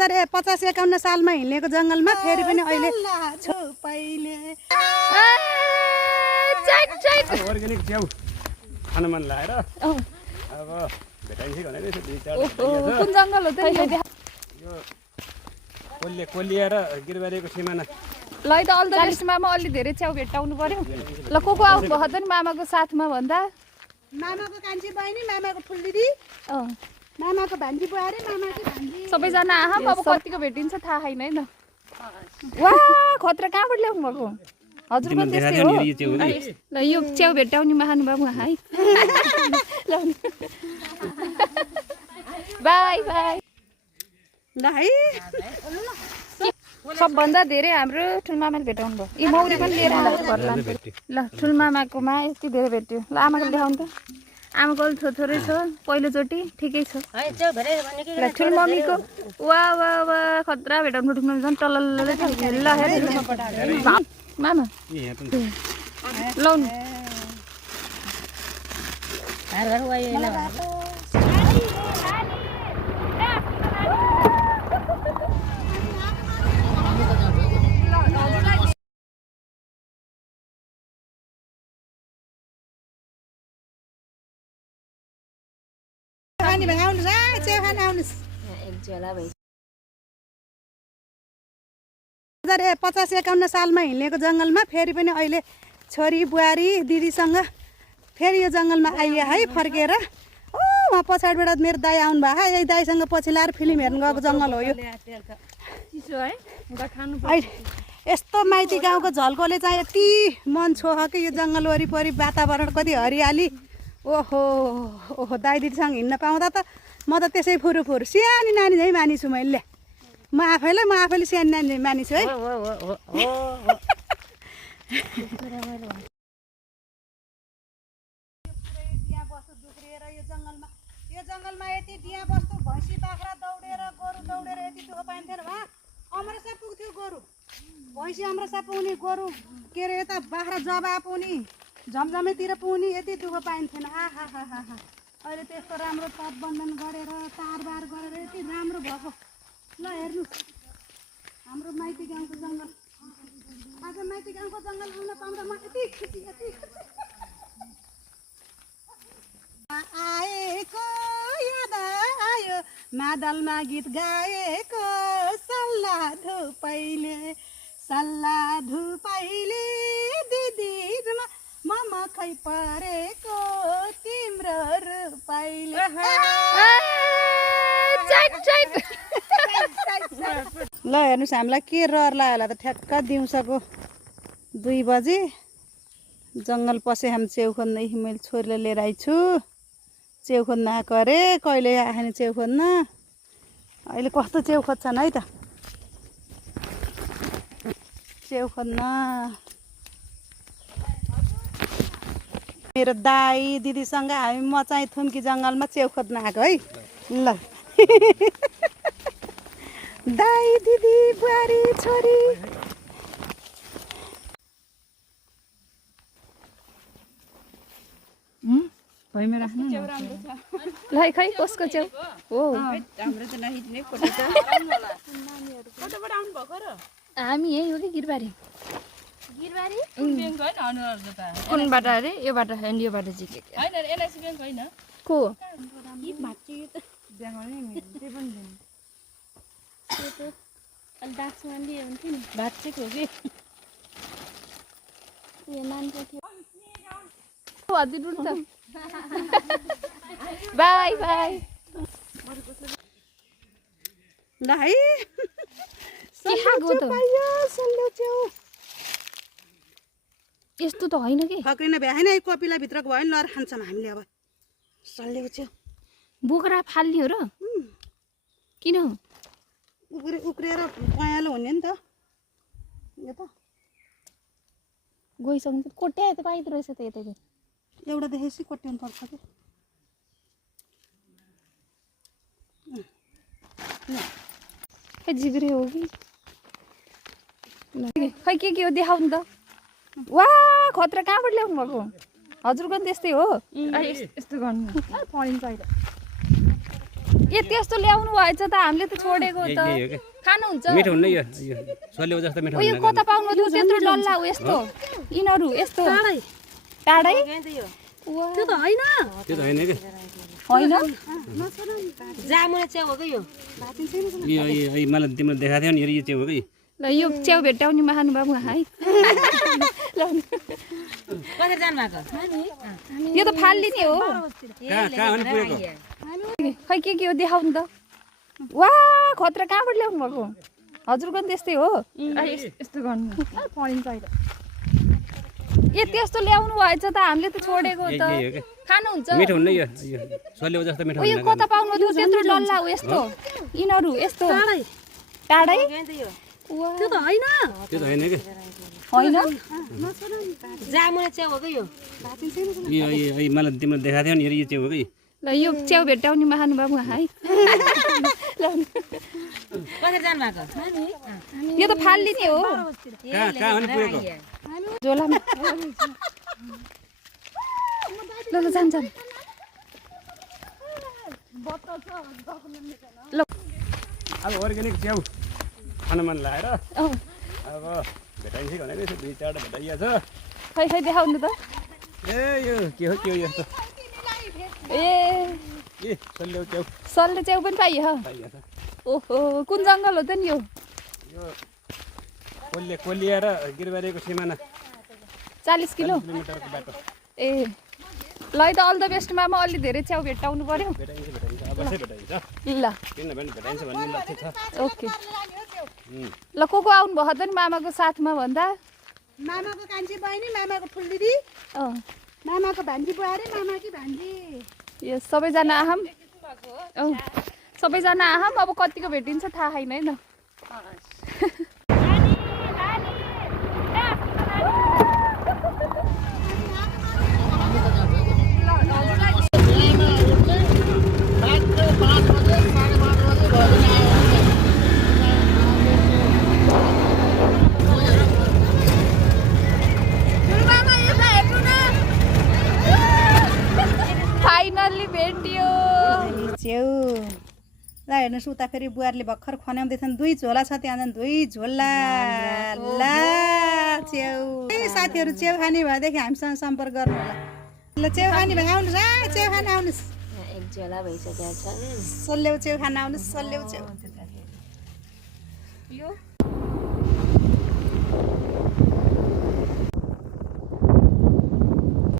50-51 सालमा हिँडेको जङ्गलमा फेरि पनि अहिले अर्ग्यानिक च्याउ खान मन लागेर अब भेटाइन्छ भनेर कुन जङ्गल हो त यो कोलिया र गिरबारीको सिमाना ल त अल द बेस्टमा अलि धेरै च्याउ भेट्टाउनु पर्यो ल को आउनु भयो त नि मामाको साथमा भन्दा मामाको कान्छी बहिनी मामाको ठुल्दिदी मामाको भान्जी बुहारी मामाको भान्जी सबैजना आहा अब कतिको भेटिन्छ थाहा छैन है न वा खतरा कहाँबाट ल्याउनु भएको हजुर पनि त्यस्तै हो ल यो च्याउ भेट्टाउने महानुभाव है बाई बाई ल है सबभन्दा धेरै हाम्रो ठुलमामाले भेटाउनु भयो यी मौरी पनि लिएर आएको ल ठुलमामाकोमा यति धेरै भेट्यो ल आमाको देखाउनु त आमाको थोरै छ पहिलोचोटि ठिकै छ ल ठुलमम्मीको वा वा वा खतरा भेटाउनु ठुल्मम्मी झन् टल्लल्लै छ ल मामा लाउनु आउनुहोस् 50-51 सालमा हिँडेको जङ्गलमा फेरि पनि अहिले छोरी बुहारी दिदीसँग फेरि यो जङ्गलमा आइए है फर्केर उहाँ पछाडिबाट मेरो दाइ आउनु भयो यही दाइसँग पछि लाएर फिल्म हेर्नु गएको जङ्गल हो यो यस्तो माइती गाउँको झल्कोले चाहिँ यति मन छोह कि यो जङ्गल वरिपरि वातावरण कति हरियाली ओहो ओहो दाइ दिदीसँग हिँड्न पाउँदा त म त त्यसै फुरुफुर सानी नानी झै मानिछु मैले म आफैले सानी नानी झै मानिछु है यो जङ्गलमा यति दिया बस्तु भैँसी बाख्रा दौडेर गोरु दौडेर यति दुःख पाइन्थेन वा अमरसा पुग्थ्यो गोरु भैँसी अमरसा पुग्ने गोरु के अरे यता बाख्रा जबा पुग्ने झमझमेतिर पुग्ने यति दुःख पाइन्थेन आहा अहिले त्यस्तो राम्रो तटबन्धन गरेर तारबार गरेर यति राम्रो भएको ल हेर्नु हाम्रो माइती गाउँको जङ्गल आज माइती गाउँको जङ्गल आउन पाउँदा म यति खुसी आएको याद आयो मादलमा गीत गाएको सल्लाह धुपाइले दिदी म खै परेको तिम्रो रूपाइले ल हेर्नुहोस् हामीलाई के रहर लाग्यो होला त ठ्याक्क दिउँसोको 2 बजे जङ्गल पसे हामी च्याउ खोज्न मैले छोरीलाई लिएर आइछु च्याउ खोज्न आएको अरे कहिले आएन च्याउ खोज्न अहिले कस्तो च्याउ खोज्छन् है त च्याउ खोज्न मेरो दाइ दिदीसँग हामी म चाहिँ थुम्की जङ्गलमा च्याउ खोज्न आएको है ल दाइ दिदी बुहारी छोरी भइमे राख्नु ल खै कसको च्याउ हो हाम्रो त नहिट्ने फोटो छ कताबाट आउनु भएको र हामी यही हो कि गिरबारी ब्याङ्क होइन अनुहार त कुनबाट अरे योबाट हैन योबाट जिके हैन एलआइसी ब्याङ्क होइन को यी भाटी त देखाउने नि त्यो पनि दिनु त्यो त अलि डाक्समा लिए हुन्थ्यो नि भाचेको हो कि यो नानीको थियो हजुर रुन्छ बाई बाई ल है यस्तो त होइन कि फक्रिन भ्या होइन कपिला भित्रको भयो नि लर खान्छौँ हामीले अब सल्लेको च्याउ बोक्रा फाल्ने हो र किन उक्रिएर पयालो हुने नि त यो त गइसक्नु कोट्या त पाइदो रहेछ त यता एउटा देखेपछि कोट्याउनु पर्छ कि खै जिग्रे हो कि खै के हो देखाउनु त वा खतरा कहाँबाट ल्याउनु भएको हजुरको पनि त्यस्तै हो यस्तो गर्नु पढिन्छ अहिले यति यस्तो ल्याउनु भएछ त हामीले त छोडेको त यही हो के खानुहुन्छ मिठो हुन्न यो सल्लेको जस्तो मिठो उयो हुन्न कता पाउनु थियो त्यत्रो डल्ला उ यस्तो यिनीहरू यस्तो टाढै त्यो त होइन त्यो त होइन के होइन जामुने च्याउ हो कि यो यो मलाई तिमीले देखाएको थियो नि यो चाहिँ हो कि ल यो च्याउ भेट्टाउने महानुभाव है कसरी जानु भएको यो त फाल्लिने हो कहाँ भने पुगेको खै के हो देखाउनु त वा खतरा कहाँबाट ल्याउनु भएको हजुरको पनि त्यस्तै हो यस्तो गर्नु पढिन्छ अहिले यति यस्तो ल्याउनु भएछ त हामीले त छोडेको त यही हो के खानुहुन्छ मिठो हुन्न यो सल्लेको जस्तो मिठो उयो हुन्न कता पाउनु थियो त्यत्रो डल्ला उ यस्तो यिनीहरू यस्तो टाढै त्यो त होइन त्यो त होइन के होइन जामुने च्याउ हो कि यो यो मलाई तिमीले देखाएको थियो नि यो चाहिँ हो कि ल यो च्याउ भेट्टाउने महानुभाव है कसरी जानु भएको यो त फाल्लिने हो कहाँ भने पुगेको झोलामा ल ल जान्छ ल अब अर्ग्यानिक च्याउ खान मन लागेर औ अब भेटाइन्छ भनेको यसो 2-4 भेटाइया छ खै खै देखाउनु त ए यो के हो यस्तो ए सल्लेको च्याउ सल्ले च्याउ पनि पाइयो पाइया छ ओहो कुन जङ्गल हो त नि यो कोलिया र गिरबारीको सिमाना 40 किलो किलोमिटरको बाटो ए ल है त अल द बेस्टमा म अलि धेरै च्याउ भेट्टाउनु पर्यो भेटाइन्छ अवश्य भेटाइन्छ ल किनभने भेटाइन्छ भन्ने लक्ष्य छ ओके ल को आउनु भयो त नि मामाको साथमा भन्दा मामाको कान्छी बहिनी मामाको ठुल दिदी अँ मामाको भान्जी बुहारी मामाकी भान्जी यो सबैजना आहाम अँ सबैजना आहाम अब कतिको भेटिन्छ थाहा छैन है न फाइनल्ली भेटियो च्याउ ल हेर्नुहोस् उता फेरि बुहारीले भर्खर खन्याउँदैछन् 2 झोला छ त्यहाँ 2 झोला ला च्याउ साथीहरू च्याउ खाने भएदेखि हामीसँग सम्पर्क गर्नु होला ल च्याउ खाने भए आउनुहोस् च्याउ खान आउनुहोस् एक झोला भइसकेको छ सल्लेउ च्याउ खान आउनुहोस् सल्लेउ च्याउ यो